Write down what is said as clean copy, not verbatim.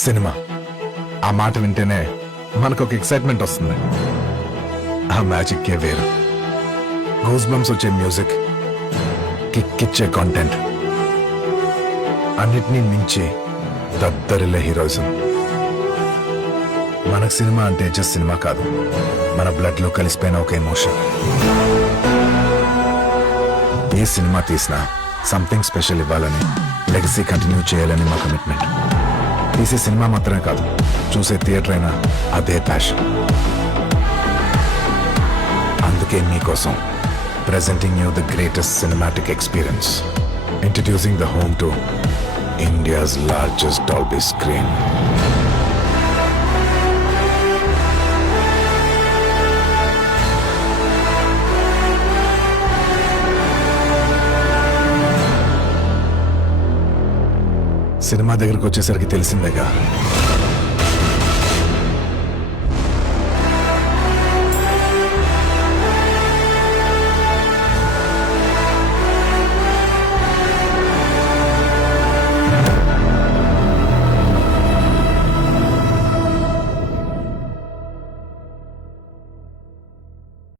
Cinema ఆ మాట వింటేనే మనకు ఒక ఎక్సైట్మెంట్ వస్తుంది. ఆ మ్యాజిక్కే వేరు. గూస్ బంప్స్ వచ్చే మ్యూజిక్, కిక్కిచ్చే కాంటెంట్, అన్నిటినీ మించి దద్దరిల్లే హీరోయిజం. మనకు సినిమా అంటే జస్ట్ సినిమా కాదు, మన బ్లడ్ లో కలిసిపోయిన ఒక ఎమోషన్. ఏ సినిమా తీసినా సంథింగ్ స్పెషల్ ఇవ్వాలని, లెగసీ కంటిన్యూ చేయాలని మా కమిట్మెంట్. తీసే సినిమా మాత్రమే కాదు, చూసే థియేటర్ అయినా అదే ప్యాషన్. అందుకే మీకోసం presenting you the greatest cinematic experience, introducing the home to India's largest Dolby screen. Cinema దగ్గరకు వచ్చేసరికి తెలిసిందేగా,